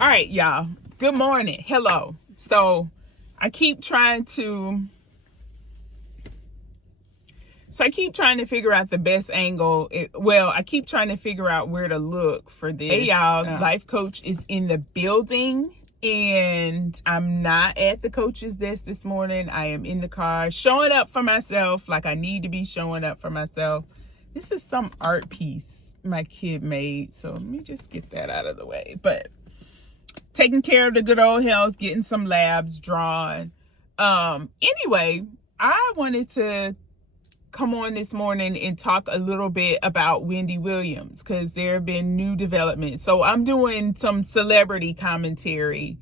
All right, y'all. Good morning. Hello. So I keep trying to figure out the best angle. I keep trying to figure out where to look for this. Hey, y'all. Life coach is in the building, and I'm not at the coach's desk this morning. I am in the car showing up for myself like I need to be showing up for myself. This is some art piece my kid made, so let me just get that out of the way. But taking care of the good old health, getting some labs drawn. Anyway, I wanted to come on this morning and talk a little bit about Wendy Williams because there have been new developments. So I'm doing some celebrity commentary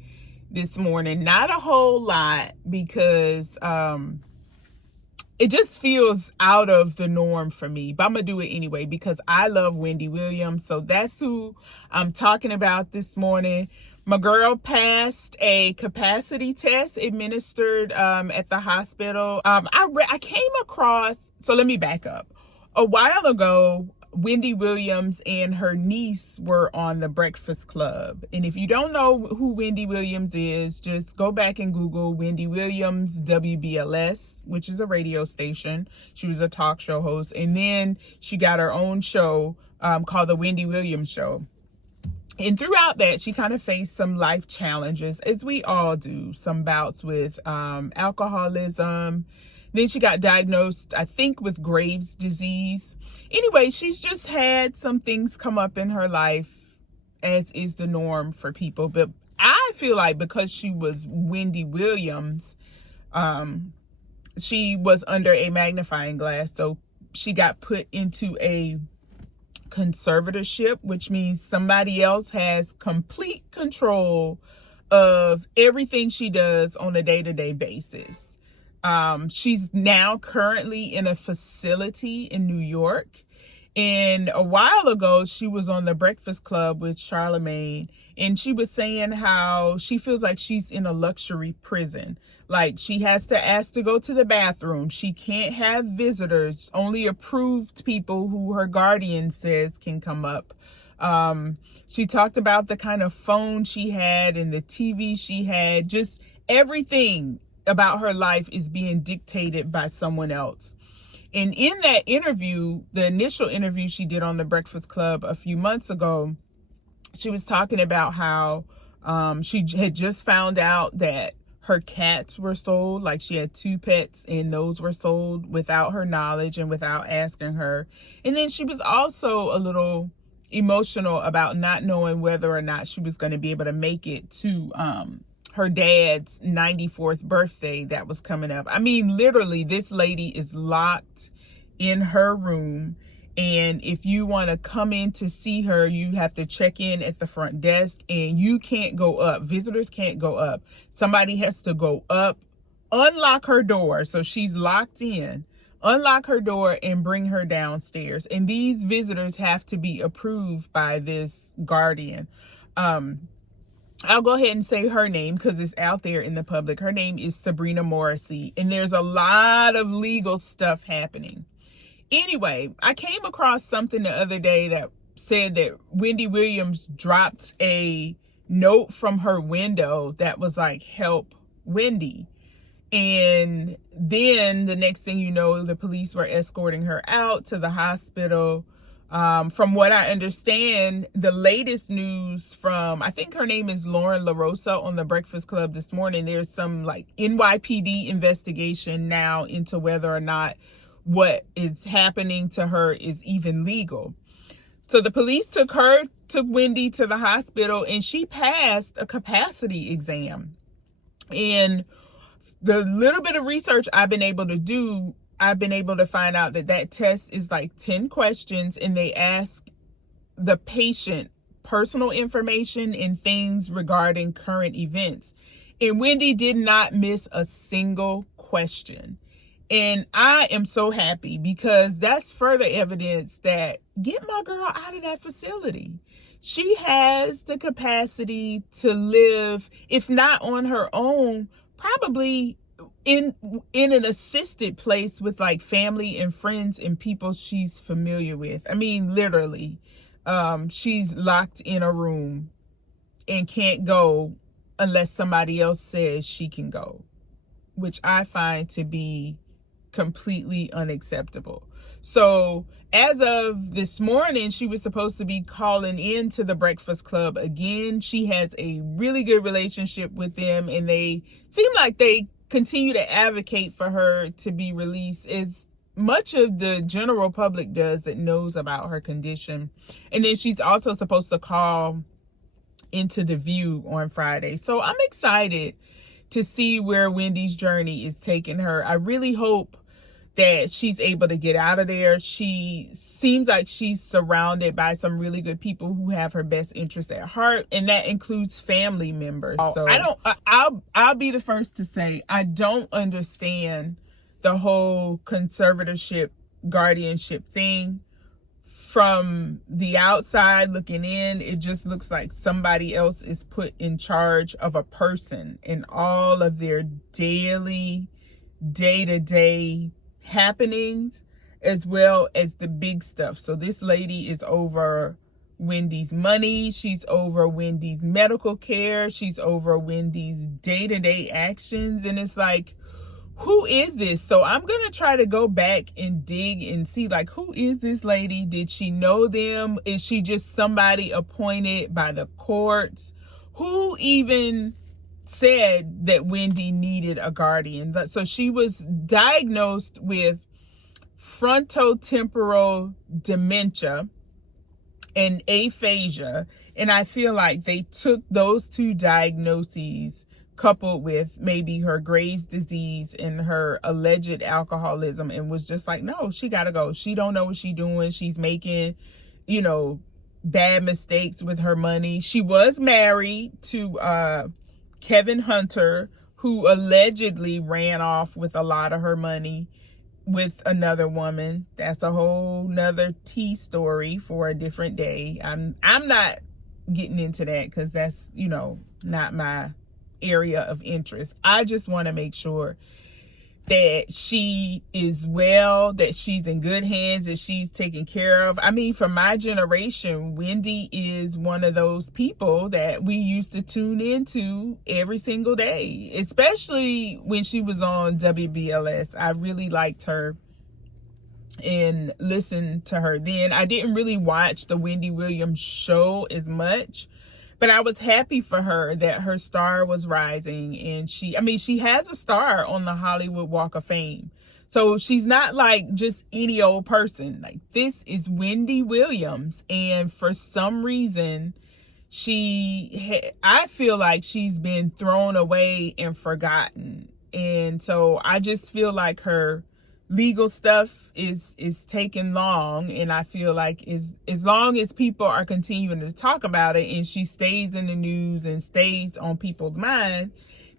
this morning. Not a whole lot because it just feels out of the norm for me. But I'm going to do it anyway because I love Wendy Williams. So that's who I'm talking about this morning. My girl passed a capacity test administered at the hospital. I came across, so let me back up. A while ago, Wendy Williams and her niece were on the Breakfast Club. And if you don't know who Wendy Williams is, just go back and Google Wendy Williams WBLS, which is a radio station. She was a talk show host. And then she got her own show called The Wendy Williams Show. And throughout that, she kind of faced some life challenges, as we all do, some bouts with alcoholism. Then she got diagnosed, I think, with Graves' disease. Anyway, she's just had some things come up in her life, as is the norm for people. But I feel like because she was Wendy Williams, she was under a magnifying glass. So she got put into a conservatorship, which means somebody else has complete control of everything she does on a day-to-day basis. She's now currently in a facility in New York. And a while ago, she was on the Breakfast Club with Charlemagne, and she was saying how she feels like she's in a luxury prison. Like she has to ask to go to the bathroom. She can't have visitors, only approved people who her guardian says can come up. She talked about the kind of phone she had and the TV she had. Just everything about her life is being dictated by someone else. And in that interview, the initial interview she did on the Breakfast Club a few months ago, she was talking about how she had just found out that her cats were sold. Like she had 2 pets and those were sold without her knowledge and without asking her. And then she was also a little emotional about not knowing whether or not she was going to be able to make it to her dad's 94th birthday that was coming up. I mean, literally, this lady is locked in her room. And if you want to come in to see her, you have to check in at the front desk and you can't go up. Visitors can't go up. Somebody has to go up, unlock her door. So she's locked in, unlock her door and bring her downstairs. And these visitors have to be approved by this guardian. I'll go ahead and say her name because it's out there in the public. Her name is Sabrina Morrissey, and there's a lot of legal stuff happening. Anyway, I came across something the other day that said that Wendy Williams dropped a note from her window that was like, "Help Wendy." And then the next thing you know, the police were escorting her out to the hospital. From what I understand, the latest news from, I think her name is Lauren LaRosa on the Breakfast Club this morning. There's some like NYPD investigation now into whether or not what is happening to her is even legal. So the police took Wendy to the hospital and she passed a capacity exam. And the little bit of research I've been able to do, I've been able to find out that test is like 10 questions and they ask the patient personal information and things regarding current events. And Wendy did not miss a single question. And I am so happy because that's further evidence that get my girl out of that facility. She has the capacity to live, if not on her own, probably in an assisted place with like family and friends and people she's familiar with. I mean, literally, she's locked in a room and can't go unless somebody else says she can go, which I find to be completely unacceptable. So as of this morning, she was supposed to be calling in to the Breakfast Club again. She has a really good relationship with them, and they seem like they continue to advocate for her to be released, as much of the general public does that knows about her condition. And then she's also supposed to call into The View on Friday. So I'm excited to see where Wendy's journey is taking her. I really hope that she's able to get out of there. She seems like she's surrounded by some really good people who have her best interests at heart, and that includes family members. So I'll be the first to say I don't understand the whole conservatorship, guardianship thing. From the outside looking in, it just looks like somebody else is put in charge of a person and all of their daily, day-to-day happenings, as well as the big stuff. So this lady is over Wendy's money. She's over Wendy's medical care. She's over Wendy's day-to-day actions. And it's like, who is this? So I'm going to try to go back and dig and see, like, who is this lady? Did she know them? Is she just somebody appointed by the courts? Who even said that Wendy needed a guardian? So she was diagnosed with frontotemporal dementia and aphasia. And I feel like they took those two diagnoses, coupled with maybe her Graves' disease and her alleged alcoholism, and was just like, no, she gotta go. She don't know what she's doing. She's making, bad mistakes with her money. She was married to Kevin Hunter, who allegedly ran off with a lot of her money with another woman. That's a whole nother tea story for a different day. I'm not getting into that because that's, not my area of interest. I just want to make sure that she is well, that she's in good hands, that she's taken care of. I mean, for my generation, Wendy is one of those people that we used to tune into every single day, especially when she was on WBLS. I really liked her and listened to her then. I didn't really watch the Wendy Williams show as much, but I was happy for her that her star was rising, and she has a star on the Hollywood Walk of Fame. So she's not like just any old person. Like, this is Wendy Williams, and for some reason, I feel like she's been thrown away and forgotten. And so I just feel like her legal stuff is taking long, and I feel like as long as people are continuing to talk about it and she stays in the news and stays on people's mind,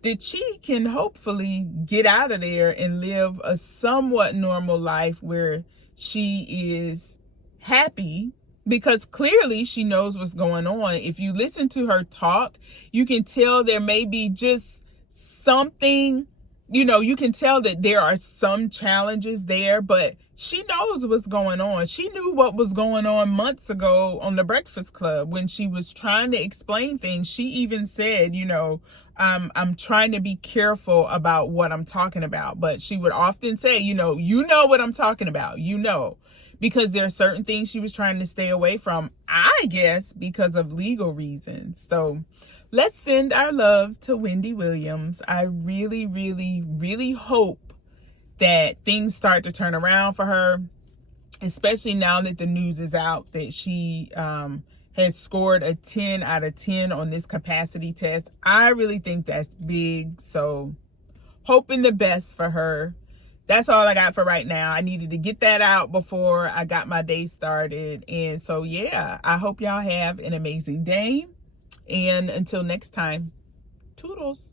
that she can hopefully get out of there and live a somewhat normal life where she is happy, because clearly she knows what's going on. If you listen to her talk, you can tell there may be just something, you can tell that there are some challenges there, but she knows what's going on. She knew what was going on months ago on the Breakfast Club when she was trying to explain things. She even said, I'm trying to be careful about what I'm talking about. But she would often say, you know what I'm talking about, because there are certain things she was trying to stay away from, I guess, because of legal reasons. So let's send our love to Wendy Williams. I really, really, really hope that things start to turn around for her, especially now that the news is out that she has scored a 10 out of 10 on this capacity test. I really think that's big. So hoping the best for her. That's all I got for right now. I needed to get that out before I got my day started. And so, yeah, I hope y'all have an amazing day. And until next time, toodles.